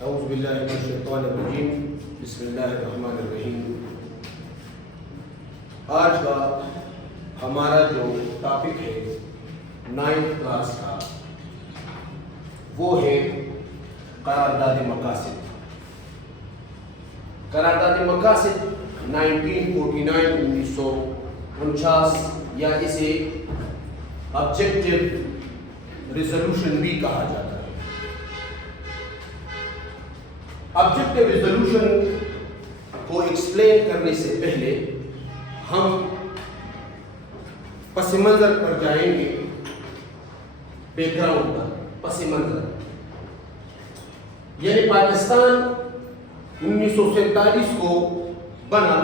اعوذ باللہ من الشیطان الرجیم بسم اللہ الرحمن الرحیم۔ آج کا ہمارا جو ٹاپک ہے 9th کلاس کا وہ ہے قرارداد مقاصد۔ قرارداد مقاصد 1949 یا اسے آبجیکٹیو ریزولوشن بھی کہا جاتا ہے۔ آبجیکٹیو ریزولوشن کو ایکسپلین کرنے سے پہلے ہم پس منظر پر جائیں گے، بیک گراؤنڈ کا پس منظر، یعنی پاکستان 1947 کو بنا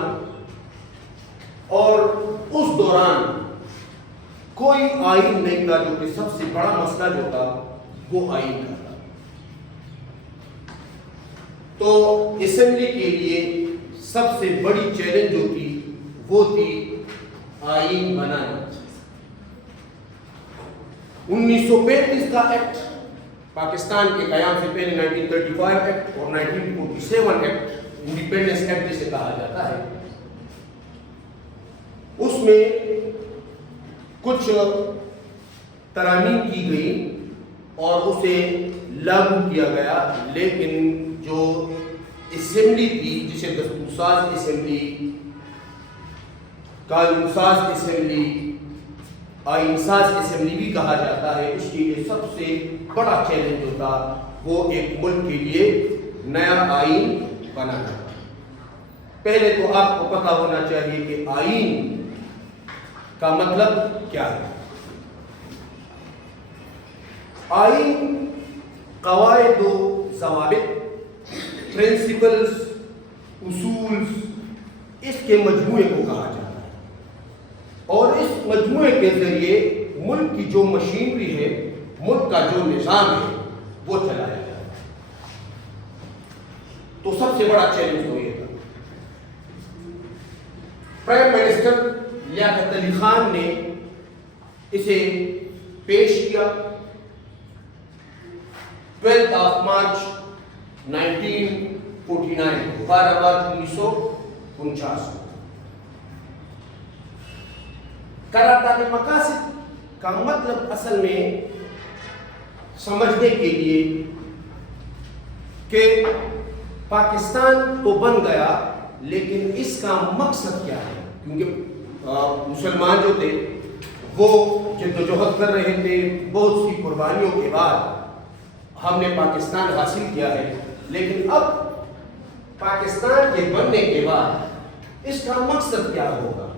اور اس دوران کوئی آئین نہیں تھا، جو کہ سب سے بڑا مسئلہ جو تھا وہ آئین کا تھا۔ تو اسمبلی کے لیے سب سے بڑی چیلنج جو تھی وہ تھی آئین بنانا۔ 1935 کا ایکٹ، پاکستان کے قیام سے پہلے 1935 ایکٹ اور 1947 ایکٹ، انڈیپینڈنس ایکٹ جسے کہا جاتا ہے، اس میں کچھ ترامیم کی گئی اور اسے لاگو کیا گیا، لیکن جو اسمبلی تھی جسے دستور ساز اسمبلی، قانون ساز اسمبلی، آئین ساز اسمبلی بھی کہا جاتا ہے، اس کے لیے سب سے بڑا چیلنج جو تھا وہ ایک ملک کے لیے نیا آئین بنانا۔ پہلے تو آپ کو پتہ ہونا چاہیے کہ آئین کا مطلب کیا ہے۔ آئین قواعد و ضوابط، پرنسپلز، اصول، اس کے مجموعے کو کہا جاتا ہے، اور اس مجموعے کے ذریعے ملک کی جو مشینری ہے، ملک کا جو نظام ہے وہ چلایا جاتا ہے۔ تو سب سے بڑا چیلنج تو یہ تھا۔ پرائم منسٹر لیاقت علی خان نے اسے پیش کیا 12 مارچ 1949 12 مارچ 1949۔ قرارداد مقاصد کا مطلب اصل میں سمجھنے کے لیے کہ پاکستان تو بن گیا، لیکن اس کا مقصد کیا ہے، کیونکہ مسلمان جو تھے وہ جدوجہد کر رہے تھے، بہت سی قربانیوں کے بعد ہم نے پاکستان حاصل کیا ہے، لیکن اب پاکستان کے بننے کے بعد اس کا مقصد کیا ہوگا،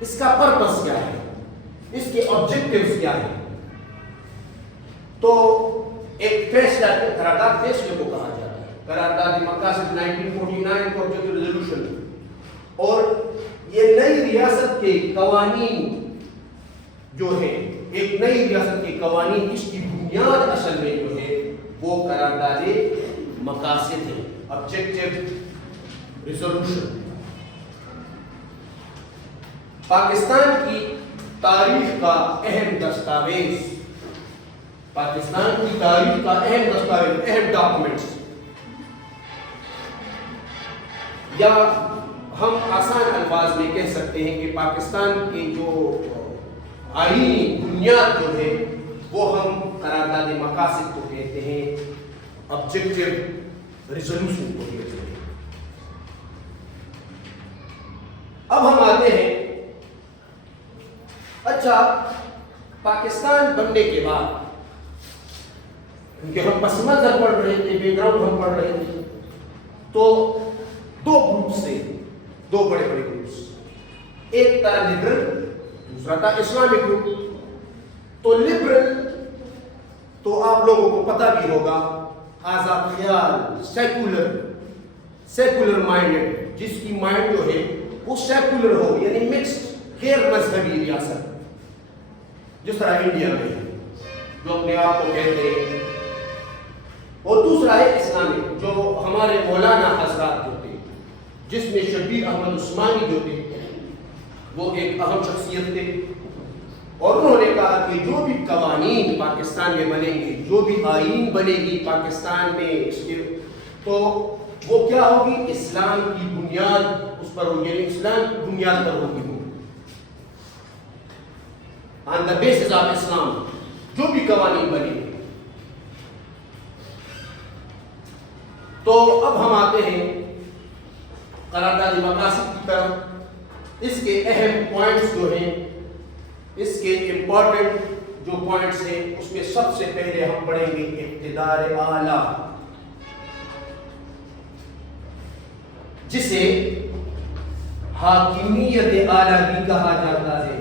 اس کا پرپس کیا ہے، اس کے آبجیکٹیوز کیا ہے۔ تو ایک فیصلہ، قرارداد فیصلے کو کہا جاتا ہے، قرارداد مقاصد 1949 کو آبجیکٹیو ریزولوشن، اور یہ نئی ریاست کے قوانین جو ہے، ایک نئی ریاست کے قوانین، اس کی بنیاد اصل میں جو ہے وہ قرارداد مقاصد ہے، آبجیکٹیو ریزولوشن۔ پاکستان کی تاریخ کا اہم دستاویز، پاکستان کی تاریخ کا اہم دستاویز، اہم ڈاکومنٹس، یا ہم آسان الفاظ میں کہہ سکتے ہیں کہ پاکستان کی جو آئینی بنیاد جو ہے وہ ہم قرارداد مقاصد کو کہتے ہیں، آبجیکٹیو ریزولوشن کو کہتے ہیں۔ اب ہم آتے ہیں، اچھا پاکستان بننے کے بعد، کیونکہ ہم پس منظر پڑھ رہے تھے، بیک گراؤنڈ ہم پڑھ رہے تھے، تو دو گروپس تھے، دو بڑے بڑے گروپس، ایک تھا لبرل، دوسرا تھا اسلامک گروپ۔ تو لبرل تو آپ لوگوں کو پتہ بھی ہوگا، آزاد خیال، سیکولر مائنڈڈ، جس کی مائنڈ جو ہے وہ سیکولر ہو، یعنی مکسڈ، غیر مذہبی ریاست، جس طرح انڈیا میں ہے، جو اپنے آپ کو کہتے ہیں۔ اور دوسرا ہے اسلامک، جو ہمارے مولانا حضرات جو تھے، جس میں شبیر احمد عثمانی جو تھے وہ ایک اہم شخصیت تھے، اور انہوں نے کہا کہ جو بھی قوانین پاکستان میں بنیں گے، جو بھی آئین بنے گی پاکستان میں، اس کے تو وہ کیا ہوگی؟ اسلام کی بنیاد اس پر ہوگی، یعنی اسلام کی بنیاد پر ہوگی، آن دا بیسس آف اسلام جو بھی قوانین بنے گی۔ تو اب ہم آتے ہیں قرارداد مقاصد کی طرف۔ اس کے اہم پوائنٹس جو ہیں، اس کے امپورٹنٹ جو پوائنٹس ہیں، اس میں سب سے پہلے ہم پڑھیں گے اقتدار اعلیٰ، جسے حاکمیت اعلیٰ بھی کہا جاتا ہے۔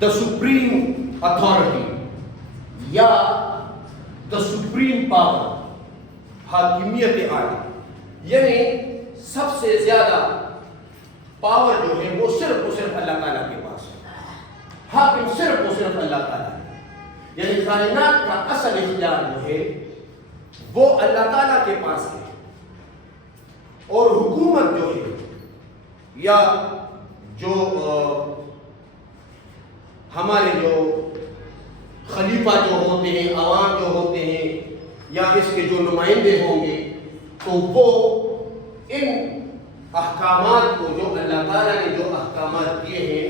the supreme authority یا the supreme power، حاکمیت اعلیٰ، یعنی سب سے زیادہ پاور جو ہے وہ صرف و صرف اللہ تعالیٰ کے پاس ہے، حاکم صرف و صرف اللہ تعالیٰ ہے، یعنی کائنات کا اصل اختیار جو ہے وہ اللہ تعالیٰ کے پاس ہے، اور حکومت جو ہے یا جو ہمارے جو خلیفہ جو ہوتے ہیں، عوام جو ہوتے ہیں، یا اس کے جو نمائندے ہوں گے، تو وہ ان احکامات کو جو اللہ تعالیٰ نے جو احکامات دیے ہیں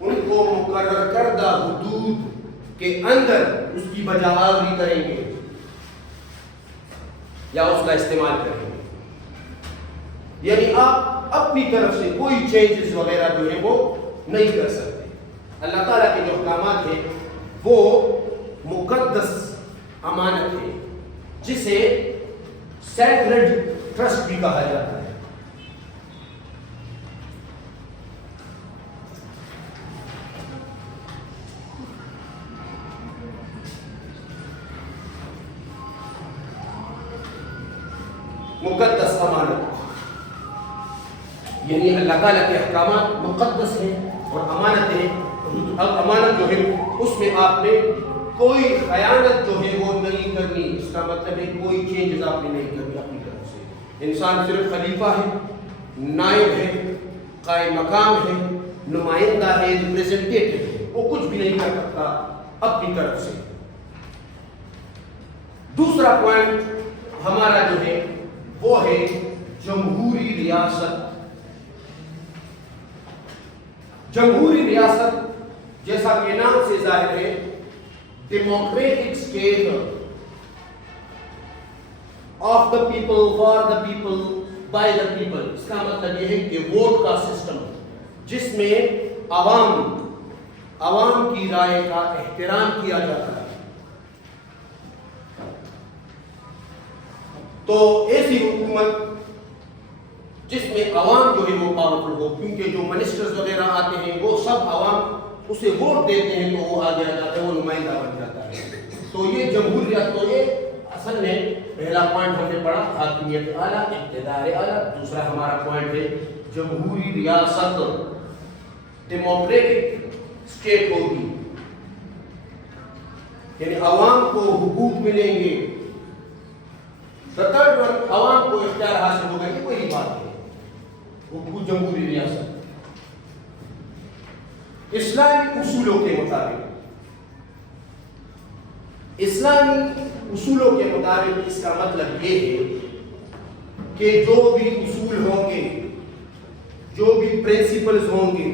ان کو مقرر کردہ حدود کے اندر اس کی بجا آوری کریں گے یا اس کا استعمال کریں گے، یعنی آپ اپنی طرف سے کوئی چینجز وغیرہ جو ہے وہ نہیں کر سکتے۔ اللہ تعالیٰ کے جو احکامات ہیں وہ مقدس امانت ہے، جسے سیکرڈ ٹرسٹ بھی کہا جاتا ہے۔ مقدس امانت یعنی اللہ تعالیٰ کے احکامات مقدس ہیں اور امانت ہے۔ اب امانت جو ہے اس میں آپ نے کوئی خیانت جو ہے وہ نہیں کرنی، اس کا مطلب ہے کوئی چینجز آپ نے نہیں کرنی اپنی طرف سے۔ انسان صرف خلیفہ ہے، نائب ہے، قائم مقام ہے، نمائندہ ہے، ریپریزنٹیٹو ہے، وہ کچھ بھی نہیں کر سکتا اپنی طرف سے۔ دوسرا پوائنٹ ہمارا جو ہے وہ ہے جمہوری ریاست۔ جمہوری ریاست جیسا کہ نام سے ظاہر ہے، democratic state of the people, for the people, by the people. اس کا مطلب یہ ہے کہ ووٹ کا سسٹم جس میں عوام کی رائے کا احترام کیا جاتا ہے۔ تو ایسی حکومت جس میں عوام جو ہے وہ پاورفل ہو، کیونکہ جو منسٹرز وغیرہ آتے ہیں وہ سب عوام اسے ووٹ دیتے ہیں تو وہ آگے آ جاتا ہے، وہ نمائندہ بن جاتا ہے۔ تو یہ جمہوریت، تو یہ اصل میں پہلا پوائنٹ ہم نے پڑھا حاکمیت اعلیٰ، اقتدار اعلیٰ۔ دوسرا ہمارا پوائنٹ ہے جمہوری ریاست، ڈیموکریٹک اسٹیٹ ہوگی، یعنی عوام کو حقوق ملیں گے۔ تھرڈ ون، عوام کو اختیار حاصل ہوگا، یہ وہی بات ہے، حقوق جمہوری ریاست۔ اسلامی اصولوں کے مطابق، اسلامی اصولوں کے مطابق اس کا مطلب یہ ہے کہ جو بھی اصول ہوں گے، جو بھی پرنسپلز ہوں گے،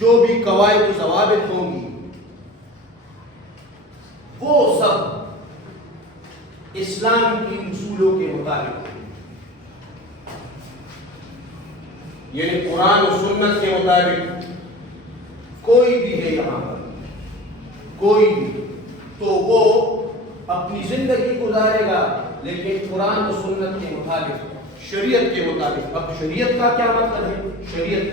جو بھی قواعد و ضوابط ہوں گی، وہ سب اسلام کی اصولوں کے مطابق، یعنی قرآن و سنت کے مطابق کوئی بھی ہے یہاں پر، کوئی بھی، تو وہ اپنی زندگی گزارے گا لیکن قرآن و سنت کے مطابق، شریعت کے مطابق۔ اب شریعت کا کیا مطلب ہے؟ شریعت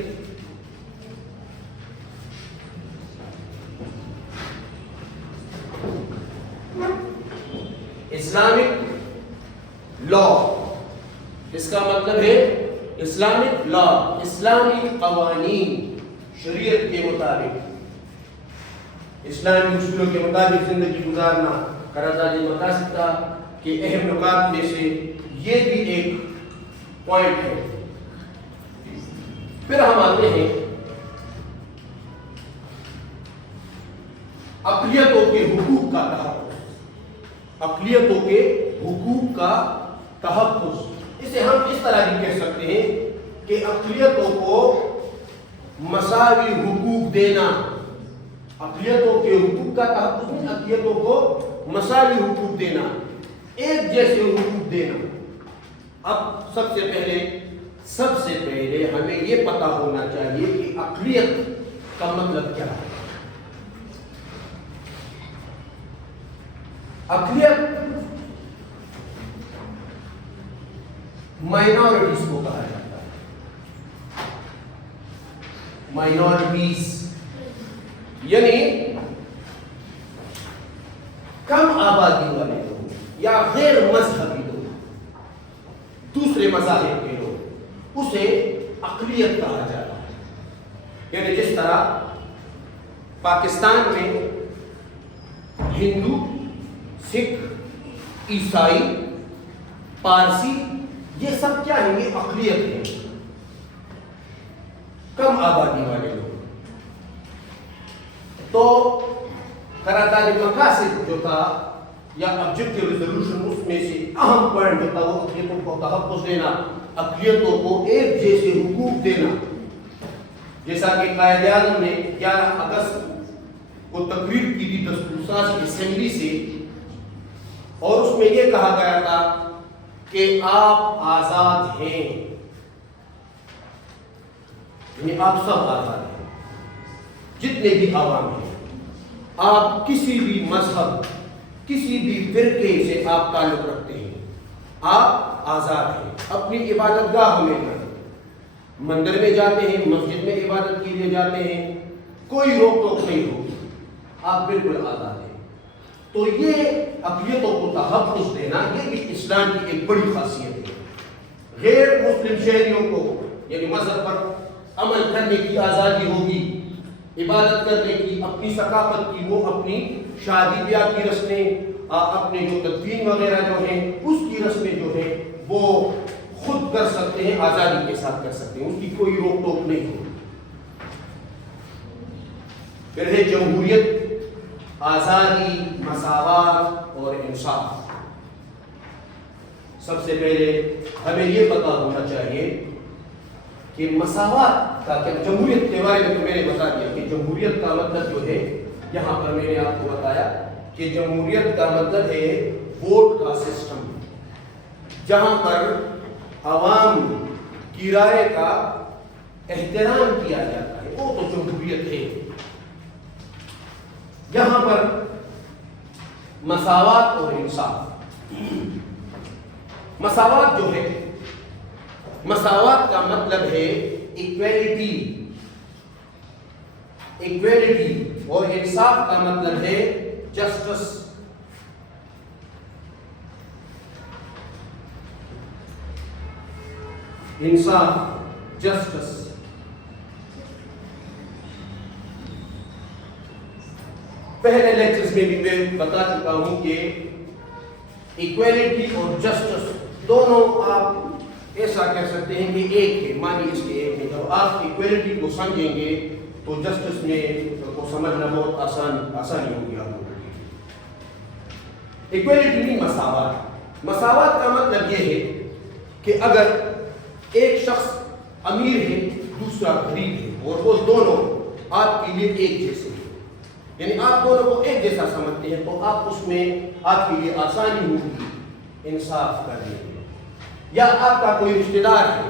اسلامک لا، اس کا مطلب ہے اسلامک لا، اسلامی قوانین، شریعت کے مطابق، اسلامی اصولوں کے مطابق زندگی گزارنا۔ قرارداد مقاصد کا کہ اہم نکات میں سے یہ بھی ایک پوائنٹ ہے. پھر ہم آتے ہیں اقلیتوں کے حقوق کا تحفظ. اقلیتوں کے حقوق کا تحفظ اسے ہم اس طرح بھی کہہ سکتے ہیں کہ اقلیتوں کو مساوی حقوق دینا. اقلیتوں کے حقوق کا تحفظ نہیں، اقلیتوں کو مساوی حقوق دینا، ایک جیسے حقوق دینا. اب سب سے پہلے ہمیں یہ پتا ہونا چاہیے کہ اقلیت کا مطلب کیا ہے. اقلیت مائنورٹیز کو کہا جاتا ہے. مائنورٹیز یعنی کم آبادی والے لوگ یا غیر مذہبی لوگ، دوسرے مذاہب کے لوگ، اسے اقلیت کہا جاتا ہے. یعنی جس طرح پاکستان میں ہندو، سکھ، عیسائی، پارسی، یہ سب کیا ہیں؟ یہ اقلیت ہیں، کم آبادی والے لوگ. تو قرارداد مقاصد جو تھا یا آبجیکٹیو ریزولوشن، اس میں سے اہم پوائنٹ جو تھا وہ اقلیتوں کو تحفظ دینا، اقلیتوں کو ایک جیسے حقوق دینا. جیسا کہ قائد اعظم نے 11 اگست کو تقریر کی تھی دستور ساز اسمبلی سے، اور اس میں یہ کہا گیا تھا کہ آپ آزاد ہیں، یعنی آپ سب آزاد ہیں، جتنے بھی عوام ہیں. آپ کسی بھی مذہب، کسی بھی فرقے سے آپ تعلق رکھتے ہیں، آپ آزاد ہیں. اپنی عبادت گاہ میں مندر میں جاتے ہیں، مسجد میں عبادت کے لیے جاتے ہیں، کوئی روک ٹوک نہیں ہوگی، آپ بالکل آزاد ہیں. تو یہ اقلیتوں کو تحفظ دینا یہ بھی اسلام کی ایک بڑی خاصیت ہے. غیر مسلم شہریوں کو یعنی مذہب پر عمل کرنے کی آزادی ہوگی، عبادت کرنے کی، اپنی ثقافت کی، وہ اپنی شادی بیاہ کی رسمیں، اپنے جو تدفین وغیرہ جو ہیں اس کی رسمیں جو ہیں وہ خود کر سکتے ہیں، آزادی کے ساتھ کر سکتے ہیں، اس کی کوئی روک ٹوک نہیں ہوگی. پھر ہے جمہوریت، آزادی، مساوات اور انصاف. سب سے پہلے ہمیں یہ پتا ہونا چاہیے کہ مساوات کا کیا. جمہوریت کے بارے میں تو میں نے بتا دیا کہ جمہوریت کا مطلب جو ہے، یہاں پر میں نے آپ کو بتایا کہ جمہوریت کا مطلب ہے ووٹ کا سسٹم، جہاں پر عوام کی رائے کا احترام کیا جاتا ہے، وہ تو جمہوریت ہے. یہاں پر مساوات اور انصاف. مساوات جو ہے، مساوات کا مطلب ہے ایکویلٹی، اور انصاف کا مطلب ہے جسٹس. انصاف، جسٹس. پہلے لیکچرز میں بھی میں بتا چکا ہوں کہ ایکویلٹی اور جسٹس دونوں آپ ایسا کہہ سکتے ہیں کہ ایک ہے، معنی اس کے ایک ہے. جب آپ ایکویلٹی کو سمجھیں گے تو جسٹس میں کو سمجھنا بہت آسانی ہوگی آپ لوگوں کی. ایکویلٹی نہیں، مساوات. مساوات کا مطلب یہ ہے کہ اگر ایک شخص امیر ہے، دوسرا غریب ہے، اور وہ دونوں آپ کے لیے ایک جیسے ہیں، یعنی آپ دونوں کو ایک جیسا سمجھتے ہیں، تو آپ اس میں آپ کے لیے آسانی ہوگی انصاف کرنے میں. یا آپ کا کوئی رشتہ دار ہے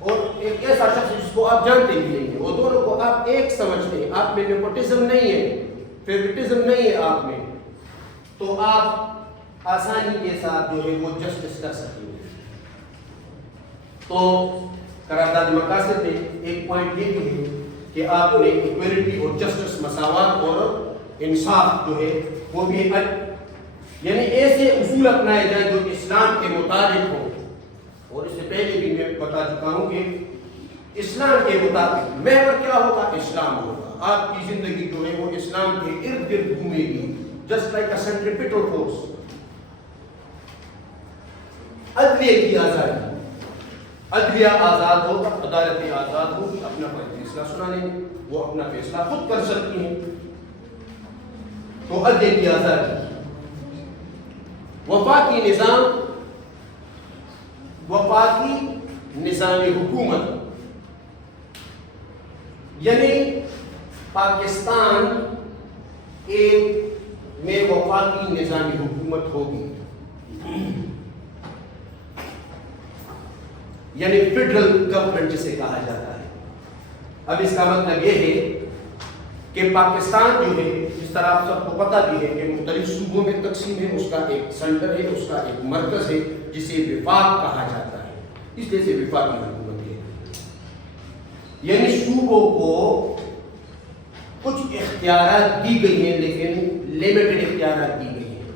اور ایک ایسا شخص جس کو آپ جانتے بھی نہیں ہیں، وہ دونوں کو آپ ایک سمجھتے ہیں، آپ میں نیپوٹزم نہیں ہے، فیوریٹزم نہیں ہے آپ میں، تو آپ آسانی کے ساتھ جو ہے وہ جسٹس کر سکتے ہیں. تو قرارداد مقاصد میں ایک پوائنٹ یہ بھی ہے کہ آپ نے ایکویلٹی اور جسٹس، مساوات اور انصاف جو ہے وہ بھی یعنی ایسے اصول اپنائے جائیں جو اسلام کے مطابق ہو. اور اس سے پہلے بھی میں بتا چکا ہوں کہ اسلام کے مطابق محور کیا ہوگا؟ اسلام ہوگا. آپ کی زندگی جو ہے وہ اسلام کے ارد گرد گھومے گی، just like a centripetal force. عدلیہ کی آزادی, عدلیہ آزاد ہو, عدالتیں آزاد ہو, اپنا فیصلہ سنانے وہ اپنا فیصلہ خود کر سکتی ہیں. تو عدلیہ کی آزادی. وفاقی نظام حکومت, یعنی پاکستان میں وفاقی نظام حکومت ہوگی, یعنی فیڈرل گورنمنٹ جسے کہا جاتا ہے. اب اس کا مطلب یہ ہے کہ پاکستان جو ہے, جس طرح آپ سب کو پتہ بھی ہے کہ مختلف صوبوں میں تقسیم ہے, اس کا ایک سینٹر ہے, اس کا ایک مرکز ہے جسے وفاق کہا جاتا ہے, اس لیے سے وفاقی حکومت ہے. یعنی صوبوں کو کچھ اختیارات دی گئی ہیں لیکن لمیٹڈ اختیارات دی گئی ہیں,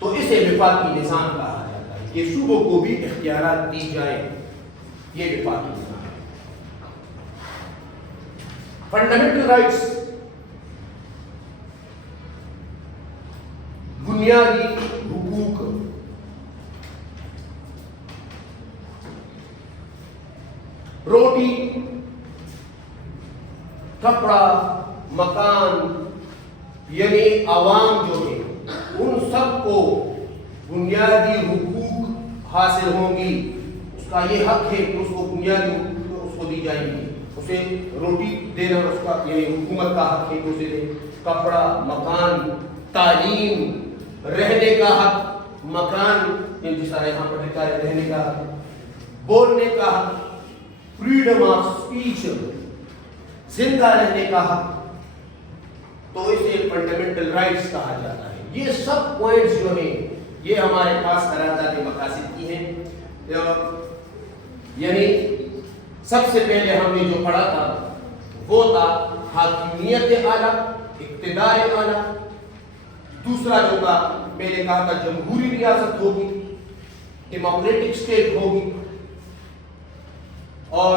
تو اسے وفاقی نظام کہا جاتا ہے کہ صوبوں کو بھی اختیارات دی جائیں, یہ وفاقی نظام. فنڈامنٹل رائٹس, بنیادی حقوق, روٹی, کپڑا, مکان, یعنی عوام جو ہے ان سب کو بنیادی حقوق حاصل ہوں گی. اس کا یہ حق ہے کہ اس کو بنیادی حقوق اس کو دی جائیں گی. اسے روٹی دینا اس کا یعنی حکومت کا حق ہے کہ اسے دے, کپڑا, مکان, تعلیم, رہنے کا حق, مکان جس طرح یہاں پر لکھا ہے رہنے کا حق, بولنے کا حق, فریڈم آف اسپیچ, زندہ رہنے کا حق, تو اسے فنڈامنٹل رائٹس کہا جاتا ہے. یہ سب پوائنٹس جو ہیں یہ ہمارے پاس قرارداد مقاصد کی ہیں. یعنی سب سے پہلے ہم نے جو پڑھا تھا وہ تھا حاکمیت اعلیٰ, اقتدار اعلیٰ. دوسرا جو تھا میں نے کہا تھا جمہوری ریاست ہوگی, ڈیموکریٹک اسٹیٹ ہوگی. اور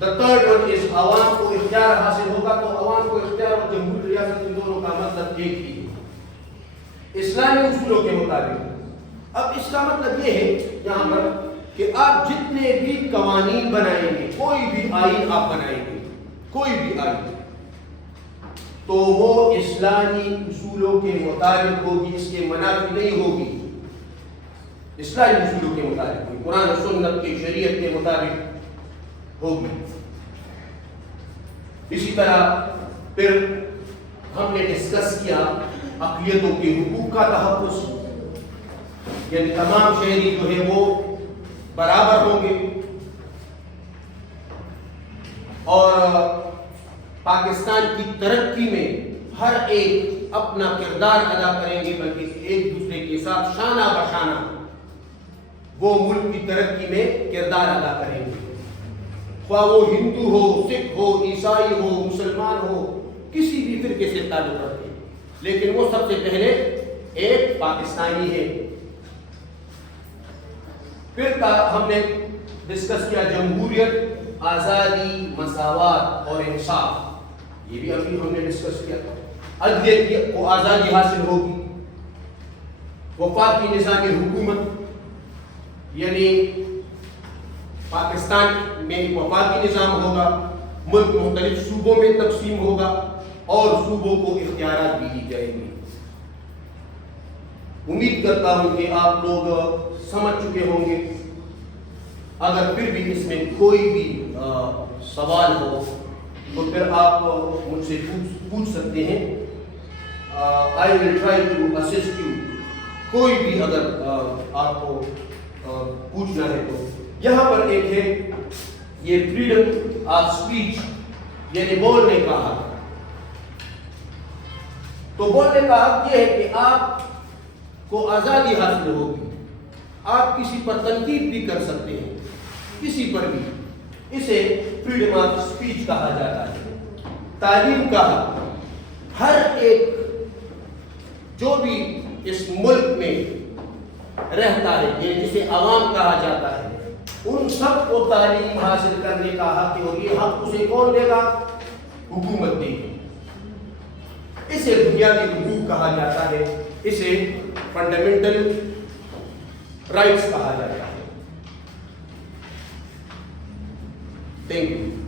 the third one is عوام کو اختیار حاصل ہوگا. تو عوام کو اختیار اور جمہوری ریاست ان دونوں کا مطلب ایک ہی ہے اسلامی اصولوں کے مطابق. اب اس کا مطلب یہ ہے یہاں پر کہ آپ جتنے بھی قوانین بنائیں گے, کوئی بھی آئین آپ بنائیں گے, کوئی بھی آئین, تو وہ اسلامی اصولوں کے مطابق ہوگی, اس کے منافی نہیں ہوگی. اسلامی اصولوں کے مطابق ہوگی, قرآن و سنت کی شریعت کے مطابق ہوگی. اسی طرح پھر ہم نے ڈسکس کیا اقلیتوں کے حقوق کا تحفظ, یعنی تمام شہری جو ہے وہ برابر ہوں گے اور پاکستان کی ترقی میں ہر ایک اپنا کردار ادا کریں گے, بلکہ ایک دوسرے کے ساتھ شانہ بشانہ وہ ملک کی ترقی میں کردار ادا کریں گے. خواہ وہ ہندو ہو, سکھ ہو, عیسائی ہو, مسلمان ہو, کسی بھی فرقے سے تعلق رکھتے ہیں, لیکن وہ سب سے پہلے ایک پاکستانی ہے. پھر ہم نے ڈسکس کیا جمہوریت, آزادی, مساوات اور انصاف, یہ بھی ابھی ہم نے ڈسکس کیا. عدلیہ کو آزادی حاصل ہوگی, وفاقی نظام حکومت, یعنی پاکستان میں وفاقی نظام ہوگا, ملک مختلف صوبوں میں تقسیم ہوگا اور صوبوں کو اختیارات بھی دی جائیں گی. امید کرتا ہوں کہ آپ لوگ سمجھ چکے ہوں گے. اگر پھر بھی اس میں کوئی بھی سوال ہو تو پھر آپ مجھ سے پوچھ سکتے ہیں. I will try to assist you. کوئی بھی اگر آپ کو پوچھنا ہے تو یہاں پر ایک ہے یہ فریڈم آف اسپیچ, یعنی بولنے کا حق. تو بولنے کا حق یہ ہے کہ آپ کو آزادی حاصل ہوگی, آپ کسی پر تنقید بھی کر سکتے ہیں, کسی پر بھی. اسے فریڈم آف اسپیچ کہا جاتا ہے. تعلیم کا حق, ہر ایک جو بھی اس ملک میں رہتا ہے, یہ جسے عوام کہا جاتا ہے, ان سب کو تعلیم حاصل کرنے کا حق ہے. اور یہ حق اسے کون دے گا؟ حکومت دے گی. اسے بنیادی حقوق کہا جاتا ہے, اسے فنڈامنٹل رائٹس کہا جاتا ہے. Thank you.